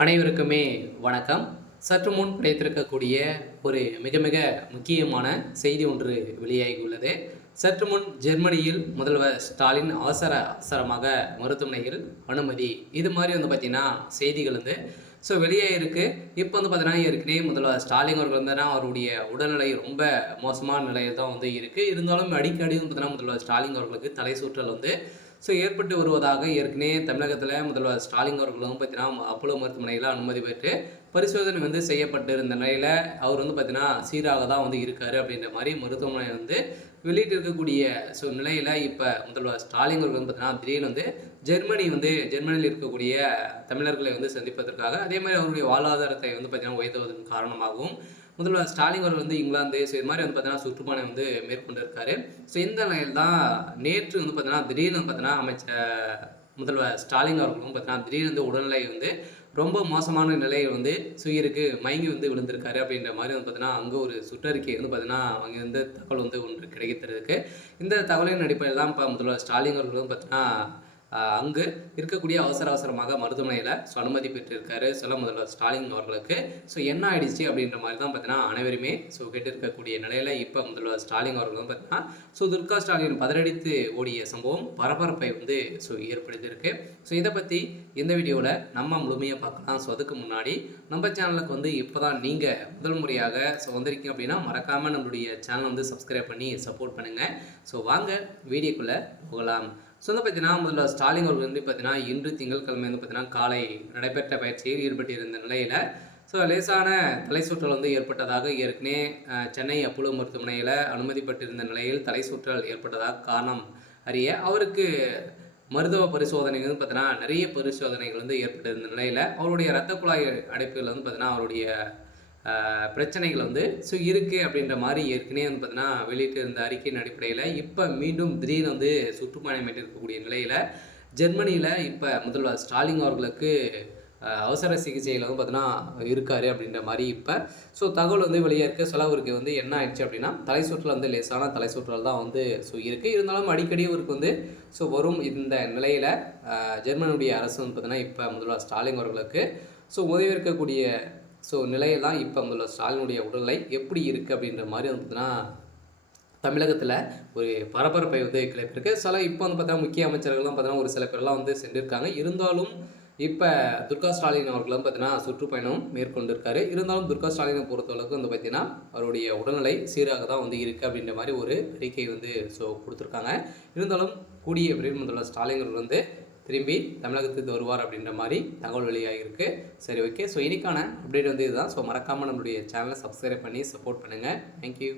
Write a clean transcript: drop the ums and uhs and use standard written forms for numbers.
அனைவருக்குமே வணக்கம். சற்று முன் கிடைத்திருக்கக்கூடிய ஒரு மிக மிக முக்கியமான செய்தி ஒன்று வெளியாகியுள்ளது. சற்று முன் ஜெர்மனியில் முதல்வர் ஸ்டாலின் அவசரமாக மருத்துவமனையில் அனுமதி. இது மாதிரி பார்த்தீங்கன்னா செய்திகள் வெளியாகிருக்கு. இப்போ பார்த்தீங்கன்னா ஏற்கனவே முதல்வர் ஸ்டாலின் அவர்கள் அவருடைய உடல்நிலை ரொம்ப மோசமான நிலையில் தான் இருக்குது. இருந்தாலும் அடிக்கடி பார்த்தீங்கன்னா முதல்வர் ஸ்டாலின் அவர்களுக்கு தலை சுற்றல் ஏற்பட்டு வருவதாக ஏற்கனவே தமிழகத்தில் முதல்வர் ஸ்டாலின் அவர்களும் பார்த்தீங்கன்னா அப்போலோ மருத்துவமனையில் அனுமதி பெற்று பரிசோதனை செய்யப்பட்டு இருந்த நிலையில் அவர் பார்த்தீங்கன்னா சீராக தான் இருக்காரு அப்படின்ற மாதிரி மருத்துவமனை வெளியிட்டு இருக்கக்கூடிய நிலையில் இப்போ முதல்வர் ஸ்டாலின் அவர்கள் பார்த்தீங்கன்னா திடீர்னு ஜெர்மனியில் இருக்கக்கூடிய தமிழர்களை சந்திப்பதற்காக அதே மாதிரி அவருடைய வாழ்வாதாரத்தை பார்த்தீங்கன்னா உயர்த்துவதன் காரணமாகவும் முதல்வர் ஸ்டாலின் அவர்கள் இங்கிலாந்து இது மாதிரி பார்த்தீங்கன்னா சுற்றுப்பயணம் மேற்கொண்டு இருக்காரு. இந்த நிலையில் தான் நேற்று பார்த்தீங்கன்னா திடீர்னு பார்த்தீங்கன்னா முதல்வர் ஸ்டாலின் அவர்களும் பார்த்தீங்கன்னா திடீர்னு உடல்நிலை ரொம்ப மோசமான நிலையில் சுயிருக்கு மயங்கி விழுந்திருக்காரு அப்படின்ற மாதிரி பார்த்தீங்கன்னா அங்கே ஒரு சுற்றறிக்கை பார்த்தீங்கன்னா அங்கே தகவல் ஒன்று கிடைக்கிறதுக்கு இந்த தகவலின் அடிப்படையில் தான் இப்போ முதல்வர் ஸ்டாலின் அவர்களும் பார்த்தீங்கன்னா அங்கு இருக்கக்கூடிய அவசரமாக மருத்துவமனையில் அனுமதி பெற்றிருக்காரு முதல்வர் ஸ்டாலின் அவர்களுக்கு. என்ன ஆயிடுச்சு அப்படின்ற மாதிரி தான் பார்த்தீங்கன்னா அனைவருமே கேட்டிருக்கக்கூடிய நிலையில் இப்போ முதல்வர் ஸ்டாலின் அவர்களும் பார்த்தீங்கன்னா துர்கா ஸ்டாலின் பதறடித்து ஓடிய சம்பவம் பரபரப்பை ஏற்படுத்தியிருக்கு. இதை பற்றி இந்த வீடியோவில் நம்ம முழுமையாக பார்க்கலாம். அதுக்கு முன்னாடி நம்ம சேனலுக்கு இப்போ தான் நீங்கள் முதல் முறையாக வந்திருக்கீங்க அப்படின்னா மறக்காமல் நம்மளுடைய சேனல் சப்ஸ்கிரைப் பண்ணி சப்போர்ட் பண்ணுங்கள். வாங்க வீடியோக்குள்ளே போகலாம். பார்த்தீங்கன்னா முதல்ல ஸ்டாலின் அவர்கள் பார்த்தீங்கன்னா இன்று திங்கட்கிழமை பார்த்தீங்கன்னா காலை நடைபெற்ற பயிற்சியில் ஈடுபட்டிருந்த நிலையில் லேசான தலை சுற்றல் ஏற்பட்டதாக ஏற்கனவே சென்னை அப்போலோ மருத்துவமனையில் அனுமதிப்பட்டிருந்த நிலையில் தலை சுற்றல் ஏற்பட்டதாக காரணம் அறிய அவருக்கு மருத்துவ பரிசோதனைகள் பார்த்தீங்கன்னா நிறைய பரிசோதனைகள் ஏற்பட்டிருந்த நிலையில் அவருடைய இரத்த குழாய் அடைப்புகள் பார்த்தீங்கன்னா அவருடைய பிரச்சனைகள் இருக்குது அப்படின்ற மாதிரி ஏற்கனவே பார்த்தீங்கன்னா வெளியிட்டு இருந்த அறிக்கையின் அடிப்படையில் இப்போ மீண்டும் திடீர்னு சுற்றுப்பயணம் இருக்கக்கூடிய நிலையில் ஜெர்மனியில் இப்போ முதல்வர் ஸ்டாலின் அவர்களுக்கு அவசர சிகிச்சையில் பார்த்தீங்கன்னா இருக்கார் அப்படின்ற மாதிரி இப்போ தகவல் வெளியே இருக்க அவருக்கு என்ன ஆயிடுச்சு அப்படின்னா தலை சுற்றல் லேசான தலை சுற்றல் தான் இருக்குது. இருந்தாலும் அடிக்கடி அவருக்கு வரும் இந்த நிலையில் ஜெர்மனியுடைய அரசு பார்த்தீங்கன்னா இப்போ முதல்வர் ஸ்டாலின் அவர்களுக்கு உதவி இருக்கக்கூடிய நிலையெல்லாம் இப்போ முதல்ல ஸ்டாலினுடைய உடல்நிலை எப்படி இருக்குது அப்படின்ற மாதிரி பார்த்தீங்கன்னா தமிழகத்தில் ஒரு பரபரப்பை கிளப்பியிருக்கு. இப்போ பார்த்தீங்கன்னா முக்கிய அமைச்சர்கள்லாம் பார்த்தீங்கன்னா ஒரு சில பேர்லாம் சென்றிருக்காங்க. இருந்தாலும் இப்போ துர்கா ஸ்டாலின் அவர்களும் பார்த்தீங்கன்னா சுற்றுப்பயணம் மேற்கொண்டிருக்காரு. இருந்தாலும் துர்கா ஸ்டாலினை பொறுத்தளவுக்கு பார்த்தீங்கன்னா அவருடைய உடல்நிலை சீராக தான் இருக்குது அப்படின்ற மாதிரி ஒரு அறிக்கை கொடுத்துருக்காங்க. இருந்தாலும் கூடிய விரைவில் முதல்வர் ஸ்டாலின் அவர்கள் திரும்பி தமிழகத்துக்கு வருவார் அப்படின்ற மாதிரி தகவல் வெளியாகிருக்கு. சரி, ஓகே. இன்னைக்கான அப்டேட் இதுதான். மறக்காமல் நம்மளுடைய சேனலை சப்ஸ்கிரைப் பண்ணி சப்போர்ட் பண்ணுங்கள். தேங்க்யூ.